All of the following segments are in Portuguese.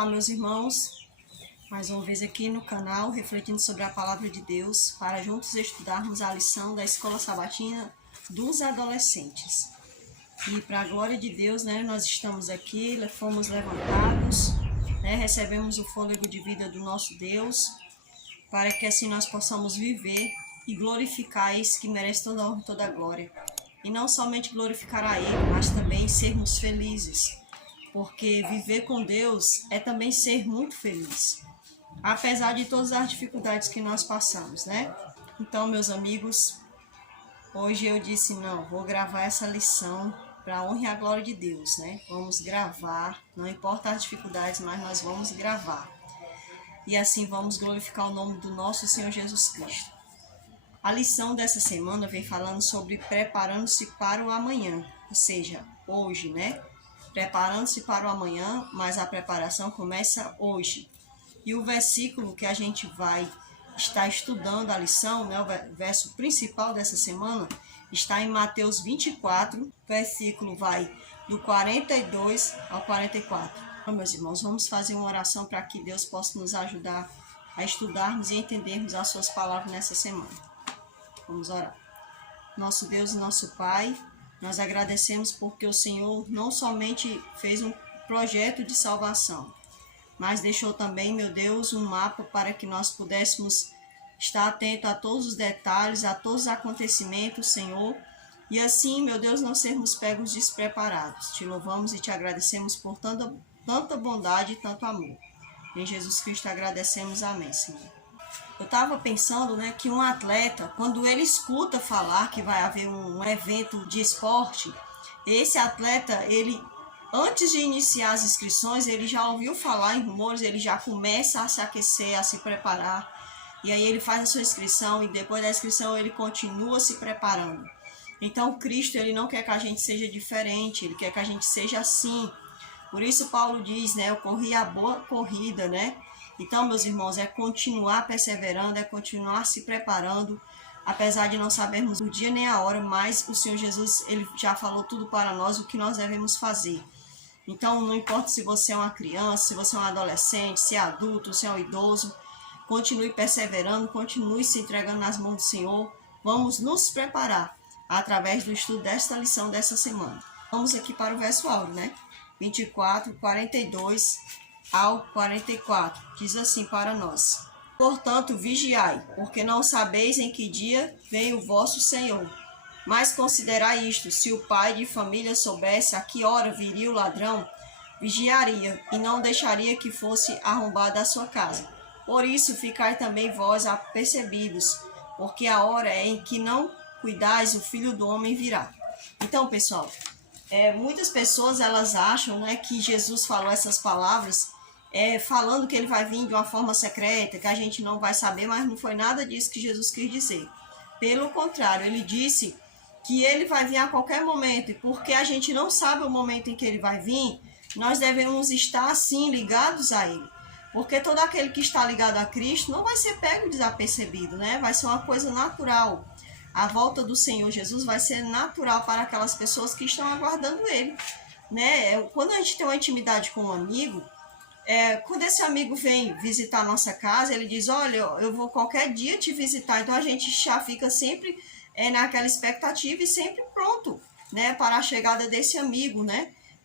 Olá, meus irmãos, mais uma vez aqui no canal, refletindo sobre a Palavra de Deus, para juntos estudarmos a lição da Escola Sabatina dos Adolescentes. E para a glória de Deus, nós estamos aqui, fomos levantados, recebemos o fôlego de vida do nosso Deus, para que assim nós possamos viver e glorificar esse que merece toda a honra e toda a glória. E não somente glorificar a Ele, mas também sermos felizes. Porque viver com Deus é também ser muito feliz, apesar de todas as dificuldades que nós passamos, Então, meus amigos, hoje eu disse, não, vou gravar essa lição para a honra e a glória de Deus, Vamos gravar, não importa as dificuldades, mas nós vamos gravar. E assim vamos glorificar o nome do nosso Senhor Jesus Cristo. A lição dessa semana vem falando sobre preparando-se para o amanhã, ou seja, hoje, Preparando-se para o amanhã, mas a preparação começa hoje. E o versículo que a gente vai estar estudando a lição, o verso principal dessa semana, está em Mateus 24, o versículo vai do 42 ao 44. Então, meus irmãos, vamos fazer uma oração para que Deus possa nos ajudar a estudarmos e entendermos as suas palavras nessa semana. Vamos orar. Nosso Deus e nosso Pai, nós agradecemos porque o Senhor não somente fez um projeto de salvação, mas deixou também, meu Deus, um mapa para que nós pudéssemos estar atento a todos os detalhes, a todos os acontecimentos, Senhor, e assim, meu Deus, não sermos pegos despreparados. Te louvamos e te agradecemos por tanta bondade e tanto amor. Em Jesus Cristo agradecemos, amém, Senhor. Eu estava pensando, que um atleta, quando ele escuta falar que vai haver um evento de esporte, esse atleta, ele, antes de iniciar as inscrições, ele já ouviu falar em rumores, ele já começa a se aquecer, a se preparar, e aí ele faz a sua inscrição, e depois da inscrição ele continua se preparando. Então, Cristo, ele não quer que a gente seja diferente, ele quer que a gente seja assim. Por isso, Paulo diz, eu corri a boa corrida, Então, meus irmãos, é continuar perseverando, é continuar se preparando, apesar de não sabermos o dia nem a hora, mas o Senhor Jesus, ele já falou tudo para nós, o que nós devemos fazer. Então, não importa se você é uma criança, se você é um adolescente, se é adulto, se é um idoso, continue perseverando, continue se entregando nas mãos do Senhor. Vamos nos preparar através do estudo desta lição dessa semana. Vamos aqui para o verso áureo, 24, 42 ao 44, diz assim para nós: Portanto, vigiai, porque não sabeis em que dia vem o vosso Senhor. Mas considerai isto: se o pai de família soubesse a que hora viria o ladrão, vigiaria e não deixaria que fosse arrombada a sua casa. Por isso, ficai também vós apercebidos, porque a hora é em que não cuidais, o Filho do Homem virá. Então, pessoal, muitas pessoas elas acham que Jesus falou essas palavras falando que ele vai vir de uma forma secreta, que a gente não vai saber, mas não foi nada disso que Jesus quis dizer. Pelo contrário, ele disse que ele vai vir a qualquer momento, e porque a gente não sabe o momento em que ele vai vir, nós devemos estar assim ligados a ele. Porque todo aquele que está ligado a Cristo não vai ser pego desapercebido, vai ser uma coisa natural. A volta do Senhor Jesus vai ser natural para aquelas pessoas que estão aguardando ele. Quando a gente tem uma intimidade com um amigo, quando esse amigo vem visitar a nossa casa, ele diz, olha, eu vou qualquer dia te visitar. Então a gente já fica sempre naquela expectativa e sempre pronto, para a chegada desse amigo,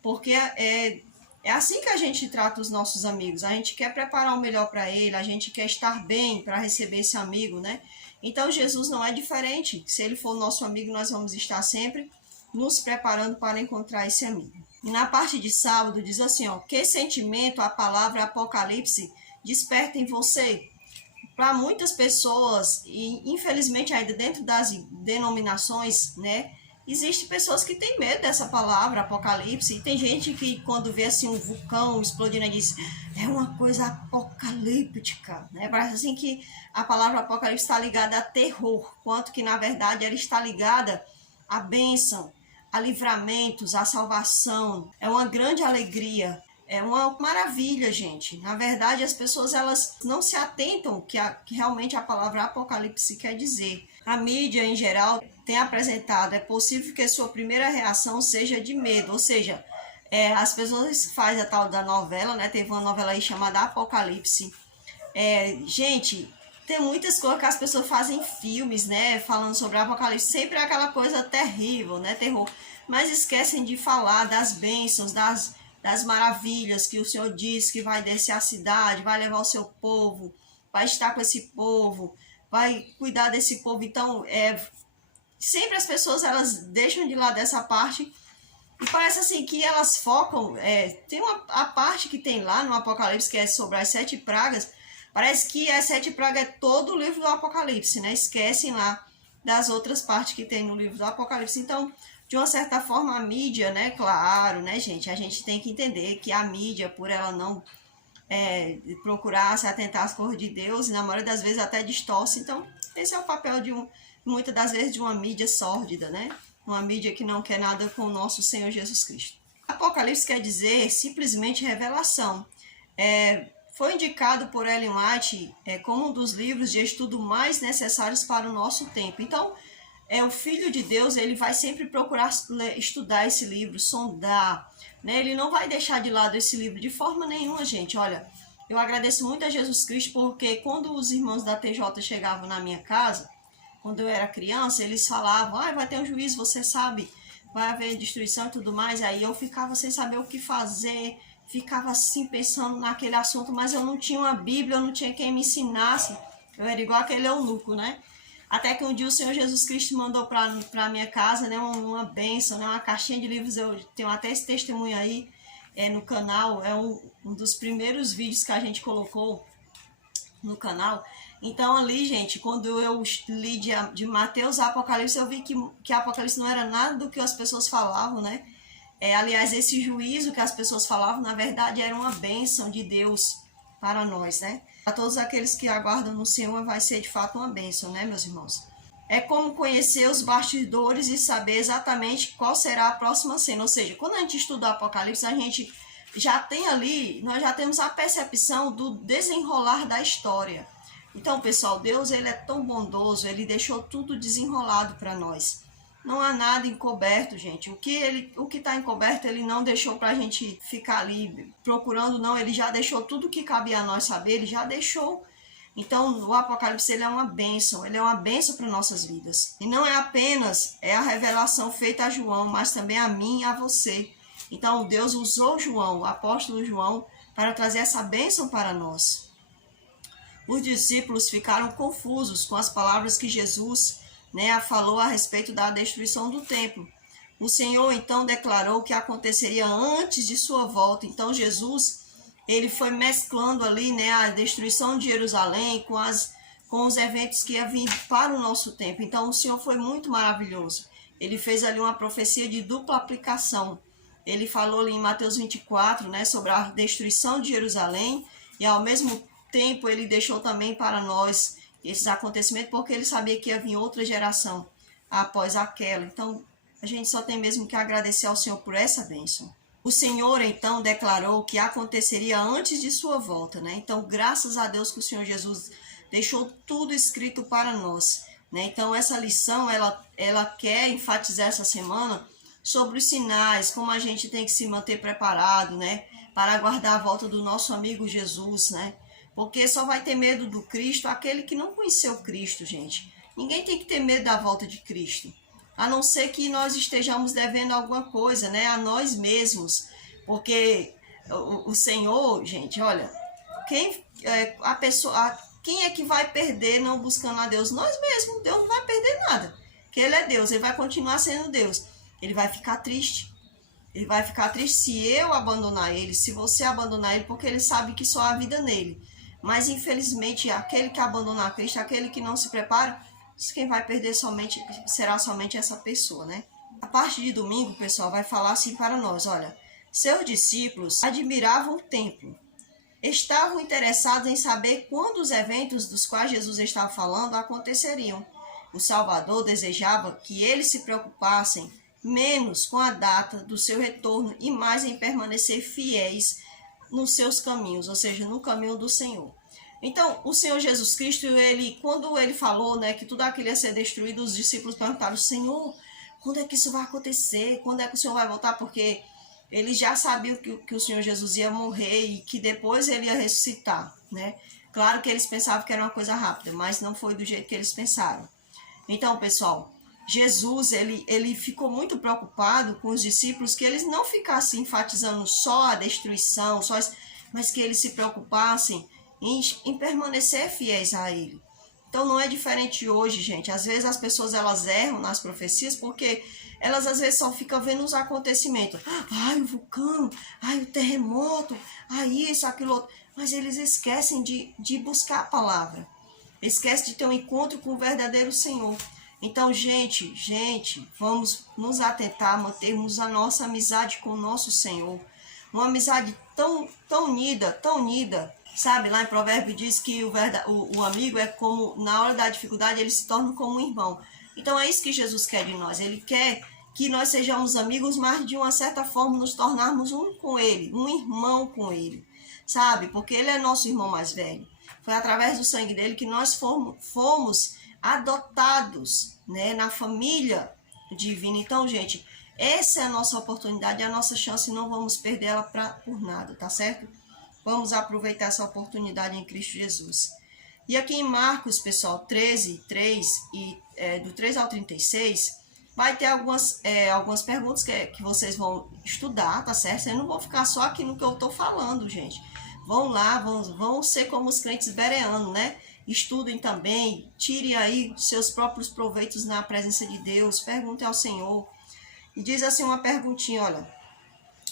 Porque é assim que a gente trata os nossos amigos. A gente quer preparar o melhor para ele, a gente quer estar bem para receber esse amigo, Então Jesus não é diferente. Se ele for nosso amigo, nós vamos estar sempre nos preparando para encontrar esse amigo. Na parte de sábado diz assim, que sentimento a palavra Apocalipse desperta em você? Para muitas pessoas, e infelizmente ainda dentro das denominações, existem pessoas que têm medo dessa palavra Apocalipse, e tem gente que quando vê assim um vulcão explodindo diz, é uma coisa apocalíptica, Parece assim que a palavra Apocalipse está ligada a terror, quanto que na verdade ela está ligada à bênção, a livramentos, a salvação. É uma grande alegria, é uma maravilha, gente. Na verdade, as pessoas elas não se atentam que realmente a palavra Apocalipse quer dizer. A mídia, em geral, tem apresentado, é possível que a sua primeira reação seja de medo, ou seja, As pessoas fazem a tal da novela, né? Teve uma novela aí chamada Apocalipse. Gente, tem muitas coisas que as pessoas fazem filmes, né? Falando sobre o Apocalipse. Sempre é aquela coisa terrível, né? Terror. Mas esquecem de falar das bênçãos, das maravilhas que o Senhor diz que vai descer a cidade, vai levar o seu povo, vai estar com esse povo, vai cuidar desse povo. Então, sempre as pessoas elas deixam de lado essa parte e parece assim que elas focam. Tem a parte que tem lá no Apocalipse que é sobre as 7 pragas. Parece que as 7 pragas é todo o livro do Apocalipse, né? Esquecem lá das outras partes que tem no livro do Apocalipse. Então, de uma certa forma, a mídia, né? Claro, né, gente? A gente tem que entender que a mídia, por ela não procurar se atentar às coisas de Deus, e na maioria das vezes até distorce. Então, esse é o papel muitas das vezes, de uma mídia sórdida, né? Uma mídia que não quer nada com o nosso Senhor Jesus Cristo. Apocalipse quer dizer simplesmente revelação. Foi indicado por Ellen White como um dos livros de estudo mais necessários para o nosso tempo. Então, o Filho de Deus, ele vai sempre procurar estudar esse livro, sondar, né? Ele não vai deixar de lado esse livro de forma nenhuma, gente. Olha, eu agradeço muito a Jesus Cristo, porque quando os irmãos da TJ chegavam na minha casa, quando eu era criança, eles falavam, vai ter um juízo, você sabe, vai haver destruição e tudo mais. Aí eu ficava sem saber o que fazer, ficava assim pensando naquele assunto, mas eu não tinha uma Bíblia, eu não tinha quem me ensinasse. Eu era igual aquele eunuco, né? Até que um dia o Senhor Jesus Cristo mandou para minha casa, né, uma bênção, né, uma caixinha de livros. Eu tenho até esse testemunho aí no canal, é um dos primeiros vídeos que a gente colocou no canal. Então ali, gente, quando eu li de Mateus a Apocalipse, eu vi que Apocalipse não era nada do que as pessoas falavam, né? Aliás, esse juízo que as pessoas falavam, na verdade, era uma bênção de Deus para nós, né? A todos aqueles que aguardam no Senhor vai ser de fato uma bênção, né, meus irmãos? É como conhecer os bastidores e saber exatamente qual será a próxima cena. Ou seja, quando a gente estuda o Apocalipse, a gente já tem ali, nós já temos a percepção do desenrolar da história. Então, pessoal, Deus, ele é tão bondoso, ele deixou tudo desenrolado para nós. Não há nada encoberto, gente. O que está encoberto, ele não deixou para a gente ficar ali procurando, não. Ele já deixou tudo que cabia a nós saber, ele já deixou. Então, o Apocalipse, ele é uma bênção para nossas vidas. E não é apenas a revelação feita a João, mas também a mim e a você. Então, Deus usou João, o apóstolo João, para trazer essa bênção para nós. Os discípulos ficaram confusos com as palavras que Jesus falou a respeito da destruição do templo. O Senhor então declarou que aconteceria antes de sua volta. Então Jesus, ele foi mesclando ali a destruição de Jerusalém com os eventos que iam vir para o nosso tempo. Então o Senhor foi muito maravilhoso. Ele fez ali uma profecia de dupla aplicação. Ele falou ali em Mateus 24, sobre a destruição de Jerusalém, e ao mesmo tempo ele deixou também para nós esses acontecimentos, porque ele sabia que ia vir outra geração após aquela. Então, a gente só tem mesmo que agradecer ao Senhor por essa bênção. O Senhor, então, declarou que aconteceria antes de sua volta, né? Então, graças a Deus que o Senhor Jesus deixou tudo escrito para nós, né? Então, essa lição, ela quer enfatizar essa semana sobre os sinais, como a gente tem que se manter preparado, né? Para aguardar a volta do nosso amigo Jesus, né? Porque só vai ter medo do Cristo aquele que não conheceu Cristo, gente. Ninguém tem que ter medo da volta de Cristo. A não ser que nós estejamos devendo alguma coisa, né? A nós mesmos. Porque o Senhor, gente, olha, quem é que vai perder não buscando a Deus? Nós mesmos. Deus não vai perder nada. Porque Ele é Deus, Ele vai continuar sendo Deus. Ele vai ficar triste. Ele vai ficar triste se eu abandonar Ele, se você abandonar Ele, porque Ele sabe que só há vida nele. Mas, infelizmente, aquele que abandona Cristo, aquele que não se prepara, quem vai perder será somente essa pessoa, né? A parte de domingo, pessoal, vai falar assim para nós, olha, seus discípulos admiravam o templo, estavam interessados em saber quando os eventos dos quais Jesus estava falando aconteceriam. O Salvador desejava que eles se preocupassem menos com a data do seu retorno e mais em permanecer fiéis nos seus caminhos, ou seja, no caminho do Senhor. Então, o Senhor Jesus Cristo, quando ele falou que tudo aquilo ia ser destruído, os discípulos perguntaram, Senhor, quando é que isso vai acontecer? Quando é que o Senhor vai voltar? Porque eles já sabiam que o Senhor Jesus ia morrer e que depois ele ia ressuscitar, né? Claro que eles pensavam que era uma coisa rápida, mas não foi do jeito que eles pensaram. Então, pessoal, Jesus, ele ficou muito preocupado com os discípulos, que eles não ficassem enfatizando só a destruição, mas que eles se preocupassem em permanecer fiéis a ele. Então não é diferente hoje, gente. Às vezes as pessoas elas erram nas profecias porque elas às vezes só ficam vendo os acontecimentos. Ai, o vulcão, ai, o terremoto, ai, isso, aquilo outro. Mas eles esquecem de buscar a palavra. Esquecem de ter um encontro com o verdadeiro Senhor. Então, gente, vamos nos atentar, mantermos a nossa amizade com o nosso Senhor. Uma amizade tão unida. Sabe, lá em Provérbio diz que o amigo é como, na hora da dificuldade, ele se torna como um irmão. Então é isso que Jesus quer de nós. Ele quer que nós sejamos amigos, mas de uma certa forma nos tornarmos um com ele, um irmão com ele. Sabe, porque ele é nosso irmão mais velho. Foi através do sangue dele que nós fomos adotados, né, na família divina. Então, gente, essa é a nossa oportunidade, a nossa chance, e não vamos perder ela por nada, tá certo? Vamos aproveitar essa oportunidade em Cristo Jesus. E aqui em Marcos, pessoal, 13, 3 e do 3 ao 36, vai ter algumas perguntas que vocês vão estudar, tá certo? Vocês não vão ficar só aqui no que eu tô falando, gente. Vão lá, vão ser como os crentes bereanos, né? Estudem também, tirem aí seus próprios proveitos na presença de Deus, perguntem ao Senhor. E diz assim uma perguntinha, olha: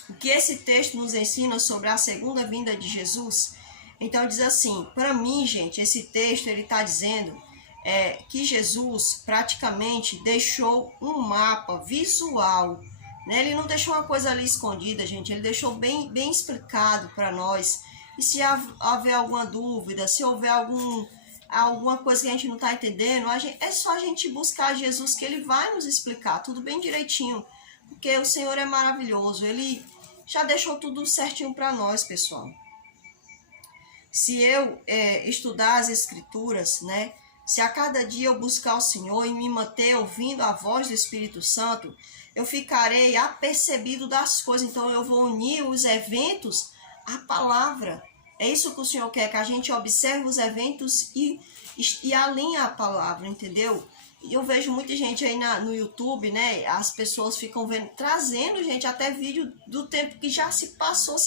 o que esse texto nos ensina sobre a segunda vinda de Jesus? Então diz assim, para mim, gente, esse texto ele está dizendo que Jesus praticamente deixou um mapa visual, né? Ele não deixou uma coisa ali escondida, gente, ele deixou bem explicado para nós. E se houver alguma dúvida, se houver alguma coisa que a gente não está entendendo, é só a gente buscar Jesus, que ele vai nos explicar tudo bem direitinho, porque o Senhor é maravilhoso, ele já deixou tudo certinho para nós, pessoal. Se eu estudar as Escrituras, né? Se a cada dia eu buscar o Senhor e me manter ouvindo a voz do Espírito Santo, eu ficarei apercebido das coisas. Então eu vou unir os eventos à palavra. É isso que o Senhor quer, que a gente observe os eventos e alinhe a palavra, entendeu? E eu vejo muita gente aí no YouTube, né? As pessoas ficam trazendo, gente, até vídeo do tempo que já se passou,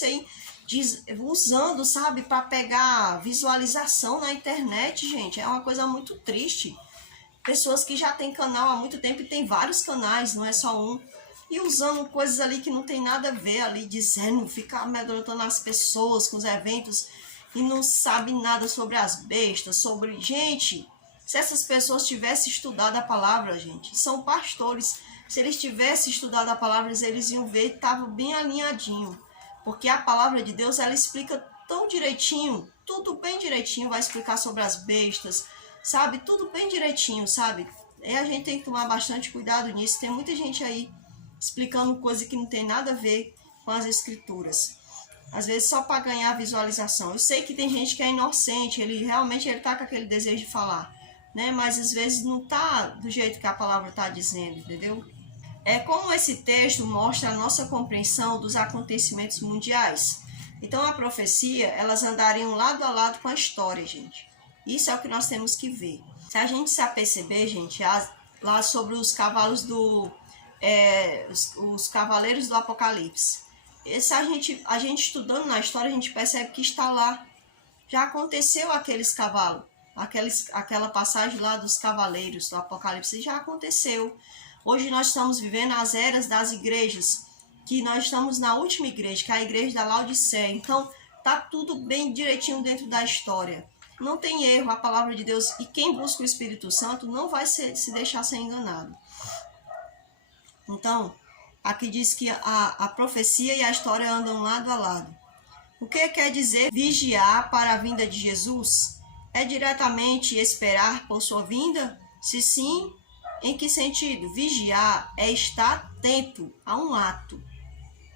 usando, sabe, para pegar visualização na internet, gente. É uma coisa muito triste. Pessoas que já têm canal há muito tempo e tem vários canais, não é só um. E usando coisas ali que não tem nada a ver ali, dizendo, ficar amedrontando as pessoas com os eventos e não sabe nada sobre as bestas, sobre... Gente, se essas pessoas tivessem estudado a palavra, gente, são pastores, se eles tivessem estudado a palavra, eles iam ver que estava bem alinhadinho. Porque a palavra de Deus, ela explica tão direitinho, tudo bem direitinho, vai explicar sobre as bestas, sabe? Tudo bem direitinho, sabe? E a gente tem que tomar bastante cuidado nisso. Tem muita gente aí explicando coisa que não tem nada a ver com as Escrituras. Às vezes só para ganhar visualização. Eu sei que tem gente que é inocente, ele realmente tá com aquele desejo de falar, né? Mas às vezes não tá do jeito que a palavra tá dizendo, entendeu? É como esse texto mostra a nossa compreensão dos acontecimentos mundiais. Então a profecia, elas andariam lado a lado com a história, gente. Isso é o que nós temos que ver. Se a gente se aperceber, gente, lá sobre os cavalos os cavaleiros do Apocalipse. A gente estudando na história, a gente percebe que está lá. Já aconteceu aqueles cavalos, aquela passagem lá dos cavaleiros do Apocalipse, já aconteceu. Hoje nós estamos vivendo as eras das igrejas, que nós estamos na última igreja, que é a igreja da Laodiceia. Então, tá tudo bem direitinho dentro da história. Não tem erro, a palavra de Deus, e quem busca o Espírito Santo não vai se deixar ser enganado. Então, aqui diz que a profecia e a história andam lado a lado. O que quer dizer vigiar para a vinda de Jesus? É diretamente esperar por sua vinda? Se sim, em que sentido? Vigiar é estar atento a um ato.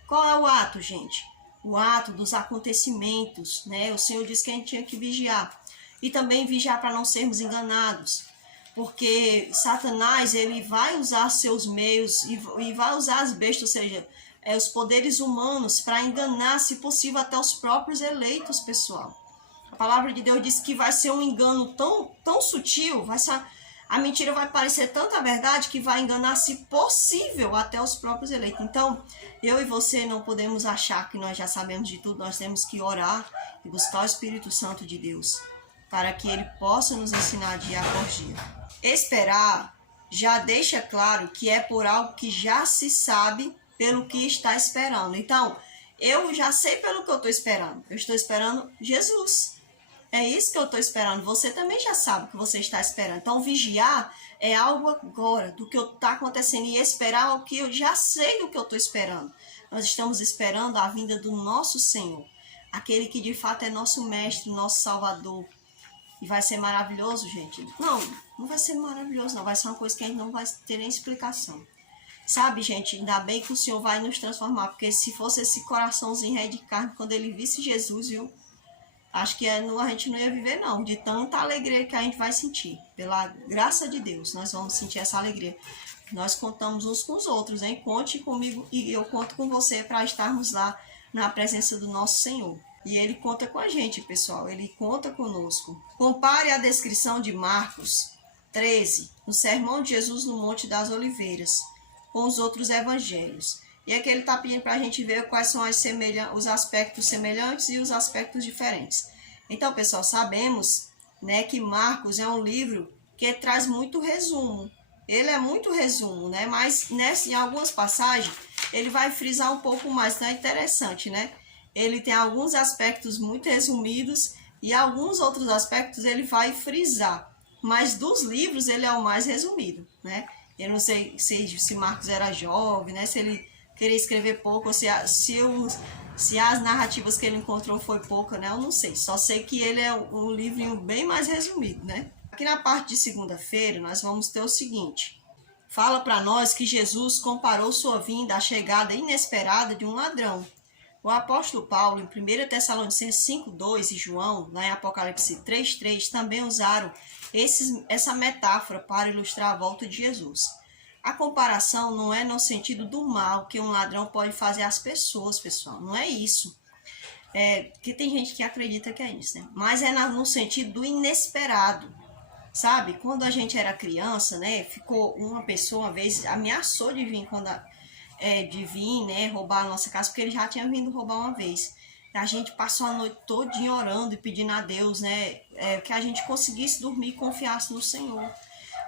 Qual é o ato, gente? O ato dos acontecimentos, né? O Senhor disse que a gente tinha que vigiar. E também vigiar para não sermos enganados. Porque Satanás, ele vai usar seus meios e vai usar as bestas, ou seja, os poderes humanos para enganar, se possível, até os próprios eleitos, pessoal. A palavra de Deus diz que vai ser um engano tão sutil, a mentira vai parecer tanta verdade que vai enganar, se possível, até os próprios eleitos. Então, eu e você não podemos achar que nós já sabemos de tudo, nós temos que orar e buscar o Espírito Santo de Deus, para que ele possa nos ensinar dia após dia. Esperar já deixa claro que é por algo que já se sabe pelo que está esperando. Então, eu já sei pelo que eu estou esperando. Eu estou esperando Jesus. É isso que eu estou esperando. Você também já sabe o que você está esperando. Então, vigiar é algo agora, do que está acontecendo. E esperar o que eu já sei do que eu estou esperando. Nós estamos esperando a vinda do nosso Senhor. Aquele que de fato é nosso mestre, nosso salvador. E vai ser maravilhoso, gente? Não vai ser maravilhoso, não. Vai ser uma coisa que a gente não vai ter nem explicação. Sabe, gente, ainda bem que o Senhor vai nos transformar. Porque se fosse esse coraçãozinho rei de carne, quando ele visse Jesus, viu? Acho que a gente não ia viver, não. De tanta alegria que a gente vai sentir. Pela graça de Deus, nós vamos sentir essa alegria. Nós contamos uns com os outros, hein? Conte comigo e eu conto com você para estarmos lá na presença do nosso Senhor. E ele conta com a gente, pessoal. Ele conta conosco. Compare a descrição de Marcos 13, no sermão de Jesus no Monte das Oliveiras, com os outros evangelhos. E aqui ele está pedindo para a gente ver quais são os aspectos semelhantes e os aspectos diferentes. Então, pessoal, sabemos, né, que Marcos é um livro que traz muito resumo. Ele é muito resumo, né? Mas em algumas passagens ele vai frisar um pouco mais. Então é interessante, né? Ele tem alguns aspectos muito resumidos e alguns outros aspectos ele vai frisar. Mas dos livros ele é o mais resumido, né? Eu não sei se Marcos era jovem, né? Se ele queria escrever pouco, ou se as narrativas que ele encontrou foi pouca, né? Eu não sei. Só sei que ele é um livrinho bem mais resumido, né? Aqui na parte de segunda-feira nós vamos ter o seguinte. Fala para nós que Jesus comparou sua vinda à chegada inesperada de um ladrão. O apóstolo Paulo, em 1 Tessalonicenses 5:2 e João, lá em Apocalipse 3:3, também usaram essa metáfora para ilustrar a volta de Jesus. A comparação não é no sentido do mal que um ladrão pode fazer às pessoas, pessoal. Não é isso. Porque tem gente que acredita que é isso, né? Mas é no sentido do inesperado. Sabe? Quando a gente era criança, né? Ficou uma pessoa uma vez, ameaçou de vir né, roubar a nossa casa, porque ele já tinha vindo roubar uma vez. A gente passou a noite todinha orando e pedindo a Deus, né, que a gente conseguisse dormir e confiasse no Senhor.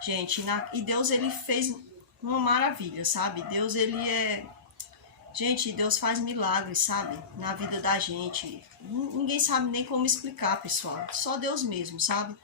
Gente, e Deus, ele fez uma maravilha, sabe? Deus, Deus faz milagres, sabe? Na vida da gente. Ninguém sabe nem como explicar, pessoal. Só Deus mesmo, sabe?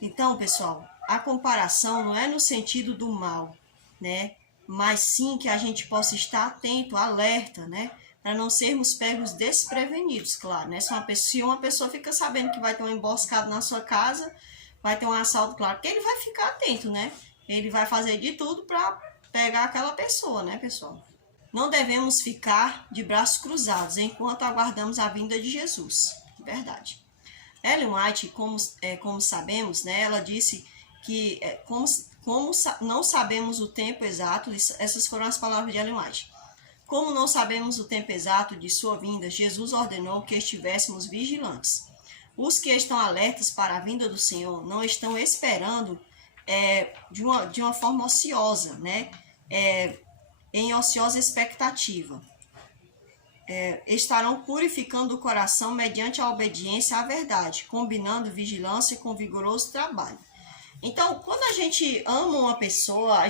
Então, pessoal, a comparação não é no sentido do mal, né? Mas sim que a gente possa estar atento, alerta, né? Para não sermos pegos desprevenidos, claro, né? Se uma pessoa fica sabendo que vai ter um emboscado na sua casa, vai ter um assalto, claro, que ele vai ficar atento, né? Ele vai fazer de tudo para pegar aquela pessoa, né, pessoal? Não devemos ficar de braços cruzados enquanto aguardamos a vinda de Jesus, verdade. Ellen White, como sabemos, né, ela disse que como não sabemos o tempo exato, essas foram as palavras de Ellen White. Como não sabemos o tempo exato de sua vinda, Jesus ordenou que estivéssemos vigilantes. Os que estão alertas para a vinda do Senhor não estão esperando de uma forma ociosa, né? Em ociosa expectativa. Estarão purificando o coração mediante a obediência à verdade, combinando vigilância com vigoroso trabalho. Então, quando a gente ama uma pessoa,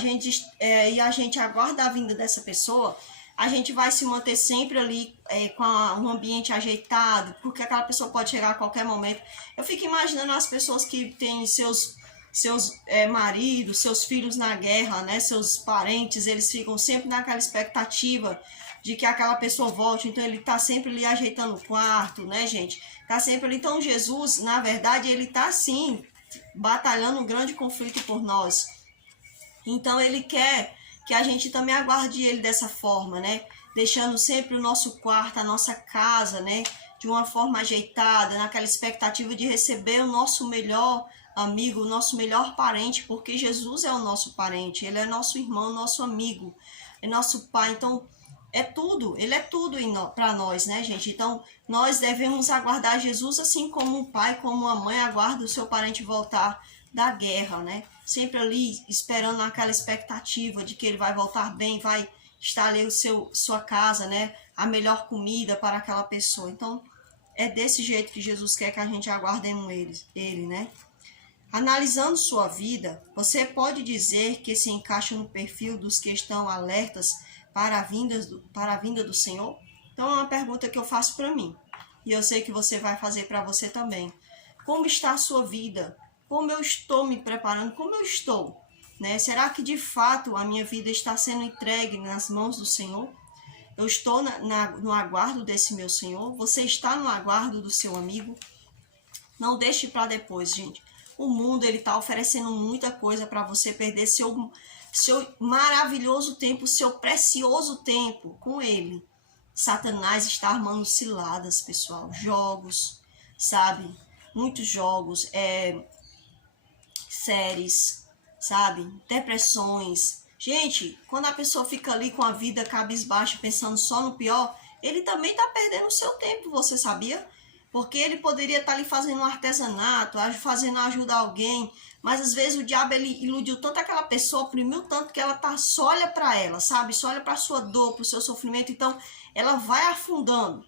e a gente aguarda a vinda dessa pessoa, a gente vai se manter sempre ali com um ambiente ajeitado, porque aquela pessoa pode chegar a qualquer momento. Eu fico imaginando as pessoas que têm seus maridos, seus filhos na guerra, né, seus parentes, eles ficam sempre naquela expectativa de que aquela pessoa volte. Então ele está sempre ali ajeitando o quarto, né, gente? Está sempre ali. Então Jesus, na verdade, ele está assim, batalhando um grande conflito por nós. Então ele quer que a gente também aguarde ele dessa forma, né? Deixando sempre o nosso quarto, a nossa casa, né, de uma forma ajeitada, naquela expectativa de receber o nosso melhor amigo, o nosso melhor parente, porque Jesus é o nosso parente, ele é nosso irmão, nosso amigo, é nosso pai. Então, Ele é tudo para nós, né, gente? Então, nós devemos aguardar Jesus assim como um pai, como uma mãe aguarda o seu parente voltar da guerra, né? Sempre ali esperando aquela expectativa de que ele vai voltar bem, vai estar ali sua casa, né? A melhor comida para aquela pessoa. Então, é desse jeito que Jesus quer que a gente aguardemos ele, né? Analisando sua vida, você pode dizer que se encaixa no perfil dos que estão alertas para a vinda do Senhor? Então é uma pergunta que eu faço para mim. E eu sei que você vai fazer para você também. Como está a sua vida? Como eu estou me preparando? Como eu estou? Né? Será que de fato a minha vida está sendo entregue nas mãos do Senhor? Eu estou no aguardo desse meu Senhor? Você está no aguardo do seu amigo? Não deixe para depois, gente. O mundo ele está oferecendo muita coisa para você perder seu maravilhoso tempo, seu precioso tempo com ele. Satanás está armando ciladas, pessoal. Jogos, sabe? Muitos jogos, séries, sabe? Depressões. Gente, quando a pessoa fica ali com a vida cabisbaixa, pensando só no pior, ele também está perdendo o seu tempo, você sabia? Porque ele poderia estar ali fazendo um artesanato, fazendo ajuda a alguém, mas às vezes o diabo ele iludiu tanto aquela pessoa, oprimiu tanto que ela só olha para ela, sabe? Só olha para a sua dor, para o seu sofrimento, então ela vai afundando.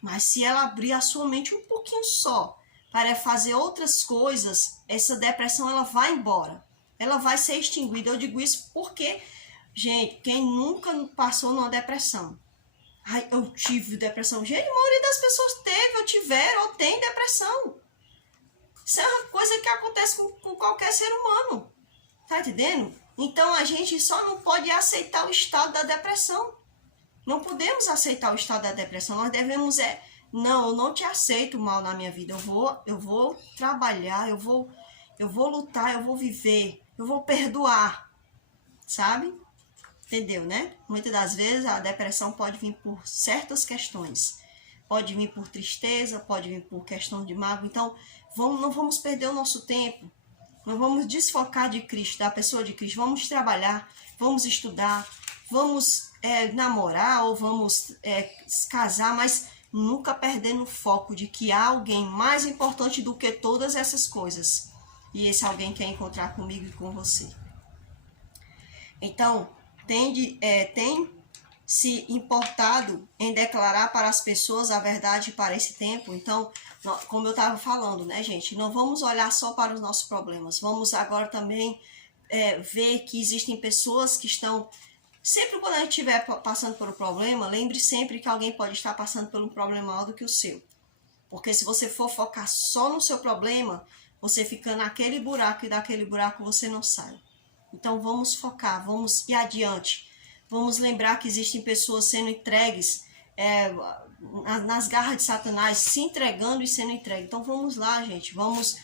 Mas se ela abrir a sua mente um pouquinho só para fazer outras coisas, essa depressão ela vai embora. Ela vai ser extinguida. Eu digo isso porque, gente, quem nunca passou numa depressão? Ai, eu tive depressão. Gente, a maioria das pessoas teve, ou tiveram, ou tem depressão. Isso é uma coisa que acontece com qualquer ser humano. Tá entendendo? Então a gente só não pode aceitar o estado da depressão. Não podemos aceitar o estado da depressão. Nós devemos não, eu não te aceito mal na minha vida. Eu vou trabalhar, eu vou lutar, eu vou viver, eu vou perdoar. Sabe? Entendeu, né? Muitas das vezes a depressão pode vir por certas questões. Pode vir por tristeza, pode vir por questão de mágoa. Então, não vamos perder o nosso tempo. Não vamos desfocar de Cristo, da pessoa de Cristo. Vamos trabalhar, vamos estudar, vamos namorar ou vamos casar, mas nunca perdendo o foco de que há alguém mais importante do que todas essas coisas. E esse alguém quer encontrar comigo e com você. Então, tem se importado em declarar para as pessoas a verdade para esse tempo. Então, como eu estava falando, né, gente? Não vamos olhar só para os nossos problemas. Vamos agora também ver que existem pessoas que estão... Sempre quando a gente estiver passando por um problema, lembre sempre que alguém pode estar passando por um problema maior do que o seu. Porque se você for focar só no seu problema, você fica naquele buraco e daquele buraco você não sai. Então vamos focar, vamos ir adiante. Vamos lembrar que existem pessoas sendo entregues nas garras de Satanás, se entregando e sendo entregues. Então vamos lá, gente. Vamos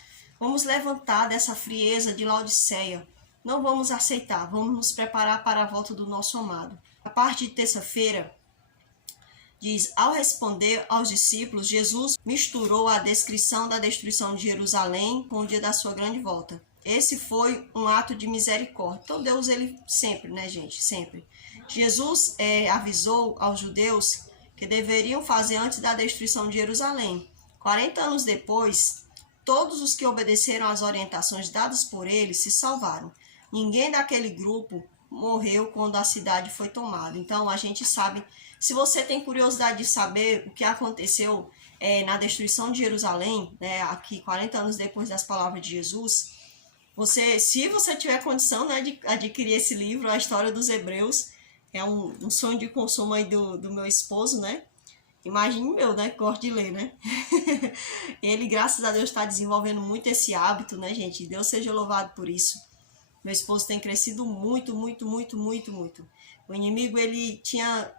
levantar dessa frieza de Laodiceia. Não vamos aceitar. Vamos nos preparar para a volta do nosso amado. A parte de terça-feira diz: ao responder aos discípulos, Jesus misturou a descrição da destruição de Jerusalém com o dia da sua grande volta. Esse foi um ato de misericórdia. Então Deus, ele sempre, né, gente? Sempre. Jesus avisou aos judeus que deveriam fazer antes da destruição de Jerusalém. 40 anos depois, todos os que obedeceram às orientações dadas por ele se salvaram. Ninguém daquele grupo morreu quando a cidade foi tomada. Então a gente sabe, se você tem curiosidade de saber o que aconteceu na destruição de Jerusalém, né, aqui 40 anos depois das palavras de Jesus, se você tiver condição, né, de adquirir esse livro, A História dos Hebreus, é um sonho de consumo aí do meu esposo, né? Imagine o meu, né? Que gosto de ler, né? Ele, graças a Deus, está desenvolvendo muito esse hábito, né, gente? Deus seja louvado por isso. Meu esposo tem crescido muito, muito, muito, muito, muito. O inimigo, ele tinha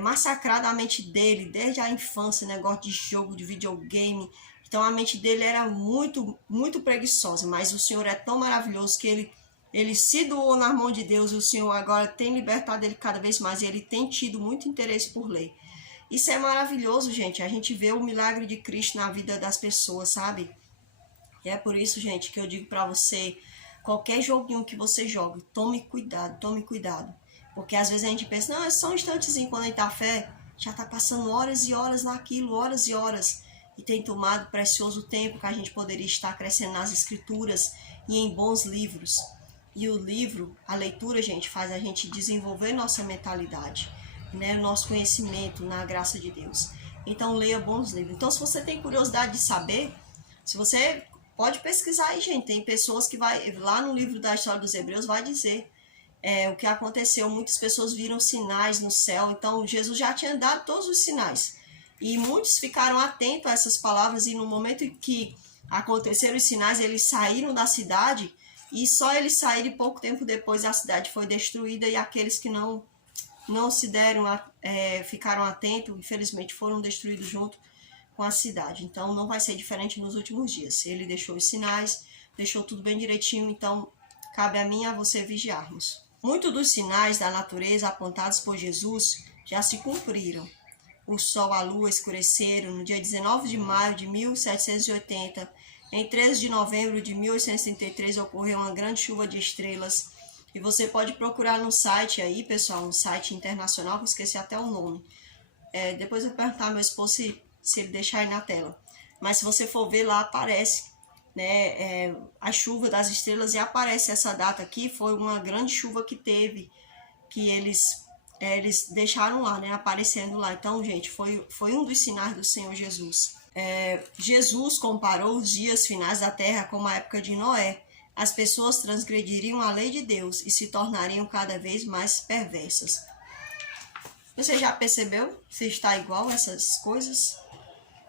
massacrado a mente dele desde a infância, negócio de jogo, de videogame. Então a mente dele era muito, muito preguiçosa, mas o Senhor é tão maravilhoso que ele se doou na mão de Deus, e o Senhor agora tem libertado ele cada vez mais, e ele tem tido muito interesse por ler. Isso é maravilhoso, gente, a gente vê o milagre de Cristo na vida das pessoas, sabe? E é por isso, gente, que eu digo para você, qualquer joguinho que você jogue, tome cuidado, Porque às vezes a gente pensa, não, é só um instantezinho quando a gente tá fé, já tá passando horas e horas naquilo, horas e horas, e tem tomado precioso tempo que a gente poderia estar crescendo nas escrituras e em bons livros. E o livro, a leitura, gente, faz a gente desenvolver nossa mentalidade, né? Nosso conhecimento na graça de Deus. Então, leia bons livros. Então, se você tem curiosidade de saber, se você pode pesquisar aí, gente. Tem pessoas que vai lá no livro da história dos Hebreus vai dizer o que aconteceu. Muitas pessoas viram sinais no céu. Então, Jesus já tinha dado todos os sinais. E muitos ficaram atentos a essas palavras e no momento em que aconteceram os sinais, eles saíram da cidade e só eles saíram e pouco tempo depois a cidade foi destruída e aqueles que não se deram, ficaram atentos, infelizmente foram destruídos junto com a cidade. Então não vai ser diferente nos últimos dias. Ele deixou os sinais, deixou tudo bem direitinho, então cabe a mim e a você vigiarmos. Muitos dos sinais da natureza apontados por Jesus já se cumpriram. O sol e a lua escureceram no dia 19 de maio de 1780. Em 13 de novembro de 1833 ocorreu uma grande chuva de estrelas. E você pode procurar no site aí, pessoal, um site internacional, que eu esqueci até o nome. Depois eu vou perguntar ao meu esposo se ele deixar aí na tela. Mas se você for ver lá, aparece, né, a chuva das estrelas e aparece essa data aqui. Foi uma grande chuva que teve, que eles deixaram lá, né, aparecendo lá. Então, gente, foi um dos sinais do Senhor Jesus. Jesus comparou os dias finais da terra com a época de Noé. As pessoas transgrediriam a lei de Deus e se tornariam cada vez mais perversas. Você já percebeu se está igual a essas coisas?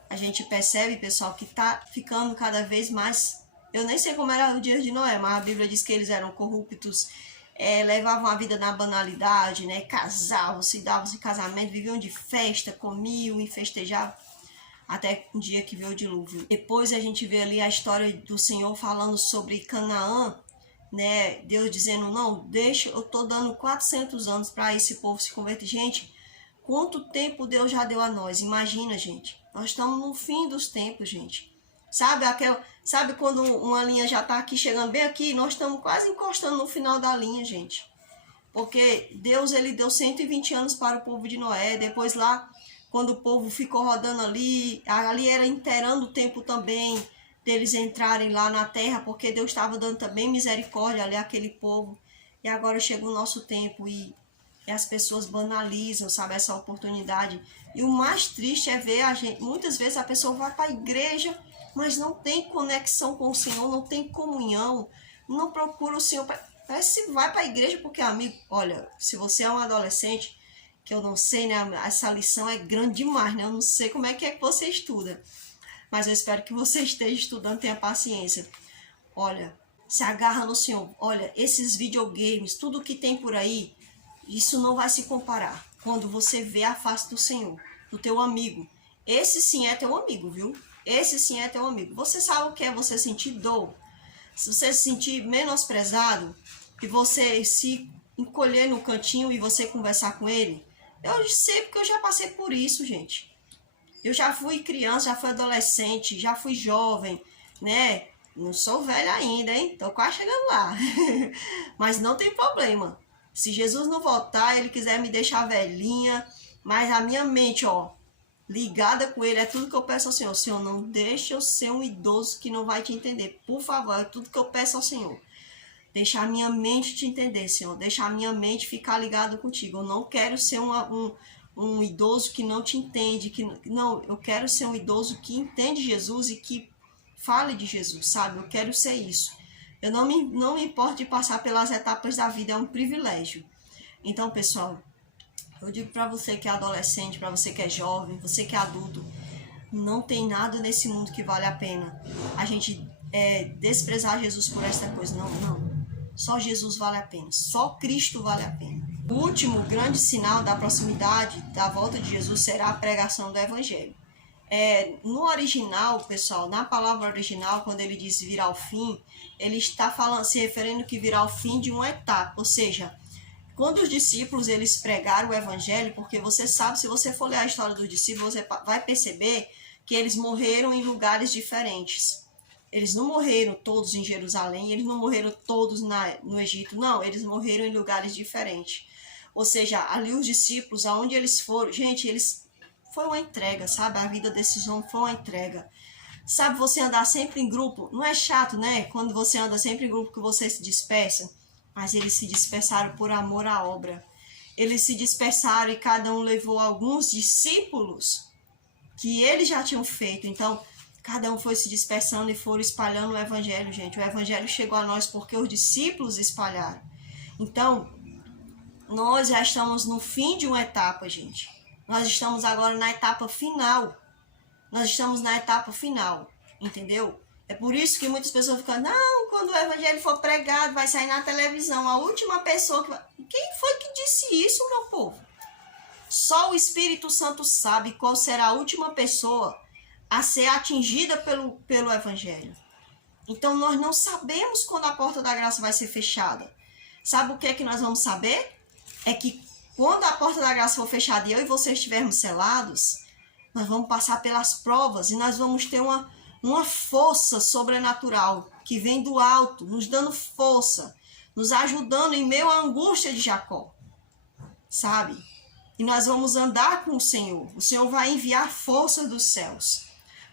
A gente percebe, pessoal, que está ficando cada vez mais... Eu nem sei como era o dia de Noé, mas a Bíblia diz que eles eram corruptos, levavam a vida na banalidade, né? Casavam, se davam em casamento, viviam de festa, comiam e festejavam, até um dia que veio o dilúvio. Depois a gente vê ali a história do Senhor falando sobre Canaã, né? Deus dizendo, não, deixa, eu tô dando 400 anos para esse povo se converter. Gente, quanto tempo Deus já deu a nós? Imagina, gente. Nós estamos no fim dos tempos, gente. Sabe quando uma linha já está aqui, chegando bem aqui, nós estamos quase encostando no final da linha, gente. Porque Deus, ele deu 120 anos para o povo de Noé. Depois lá, quando o povo ficou rodando ali era inteirando o tempo também deles entrarem lá na terra, porque Deus estava dando também misericórdia ali àquele povo. E agora chega o nosso tempo e as pessoas banalizam, sabe, essa oportunidade. E o mais triste é ver a gente, muitas vezes a pessoa vai para a igreja, mas não tem conexão com o Senhor, não tem comunhão, não procura o Senhor. Parece que vai para a igreja porque, amigo, olha, se você é um adolescente, que eu não sei, né, essa lição é grande demais, né, eu não sei como é que você estuda, mas eu espero que você esteja estudando, tenha paciência. Olha, se agarra no Senhor. Olha, esses videogames, tudo que tem por aí, isso não vai se comparar quando você vê a face do Senhor, do teu amigo. Esse sim é teu amigo, viu? Esse sim é teu amigo. Você sabe o que é você sentir dor? Se você se sentir menosprezado e você se encolher no cantinho e você conversar com ele, eu sei porque eu já passei por isso, gente. Eu já fui criança, já fui adolescente, já fui jovem, né? Não sou velha ainda, hein? Tô quase chegando lá. Mas não tem problema. Se Jesus não voltar, ele quiser me deixar velhinha, mas a minha mente, ó, ligada com ele, é tudo que eu peço ao Senhor. Senhor, não deixa eu ser um idoso que não vai te entender. Por favor, é tudo que eu peço ao Senhor. Deixa a minha mente te entender, Senhor. Deixa a minha mente ficar ligada contigo. Eu não quero ser um idoso que não te entende. Não, eu quero ser um idoso que entende Jesus e que fale de Jesus, sabe? Eu quero ser isso. Eu não me importo de passar pelas etapas da vida, é um privilégio. Então, pessoal, eu digo para você que é adolescente, para você que é jovem, você que é adulto, não tem nada nesse mundo que vale a pena a gente desprezar Jesus por esta coisa. Não. Só Jesus vale a pena. Só Cristo vale a pena. O último grande sinal da proximidade da volta de Jesus será a pregação do Evangelho. No original, pessoal, na palavra original, quando ele diz virar ao fim, ele está se referindo que virá ao fim de uma etapa. Ou seja, quando os discípulos eles pregaram o Evangelho, porque você sabe, se você for ler a história dos discípulos, você vai perceber que eles morreram em lugares diferentes. Eles não morreram todos em Jerusalém, eles não morreram todos no Egito, não, eles morreram em lugares diferentes. Ou seja, ali os discípulos, aonde eles foram, gente, eles foi uma entrega, sabe? A vida desses homens foi uma entrega. Sabe, você andar sempre em grupo, não é chato, né? Quando você anda sempre em grupo que você se dispersa, mas eles se dispersaram por amor à obra. Eles se dispersaram e cada um levou alguns discípulos que eles já tinham feito. Então, cada um foi se dispersando e foram espalhando o evangelho, gente. O evangelho chegou a nós porque os discípulos espalharam. Então, nós já estamos no fim de uma etapa, gente. Nós estamos agora na etapa final. Nós estamos na etapa final, entendeu? É por isso que muitas pessoas ficam, não, quando o evangelho for pregado, vai sair na televisão. A última pessoa que vai... Quem foi que disse isso, meu povo? Só o Espírito Santo sabe qual será a última pessoa a ser atingida pelo evangelho. Então, nós não sabemos quando a porta da graça vai ser fechada. Sabe o que é que nós vamos saber? É que quando a porta da graça for fechada e eu e você estivermos selados, nós vamos passar pelas provas e nós vamos ter uma força sobrenatural que vem do alto, nos dando força, nos ajudando em meio à angústia de Jacó, sabe? E nós vamos andar com o Senhor. O Senhor vai enviar força dos céus,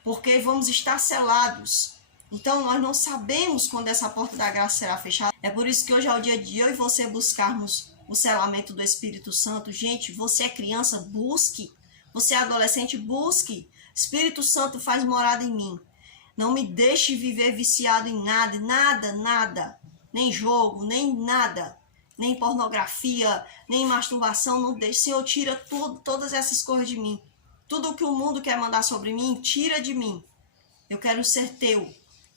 porque vamos estar selados. Então, nós não sabemos quando essa porta da graça será fechada. É por isso que hoje é o dia de eu e você buscarmos o selamento do Espírito Santo. Gente, você é criança, busque. Você é adolescente, busque. Espírito Santo faz morada em mim. Não me deixe viver viciado em nada, nada. Nem jogo, nem nada. Nem pornografia, nem masturbação. Não deixe. Senhor, tira tudo, todas essas coisas de mim. Tudo o que o mundo quer mandar sobre mim, tira de mim. Eu quero ser teu.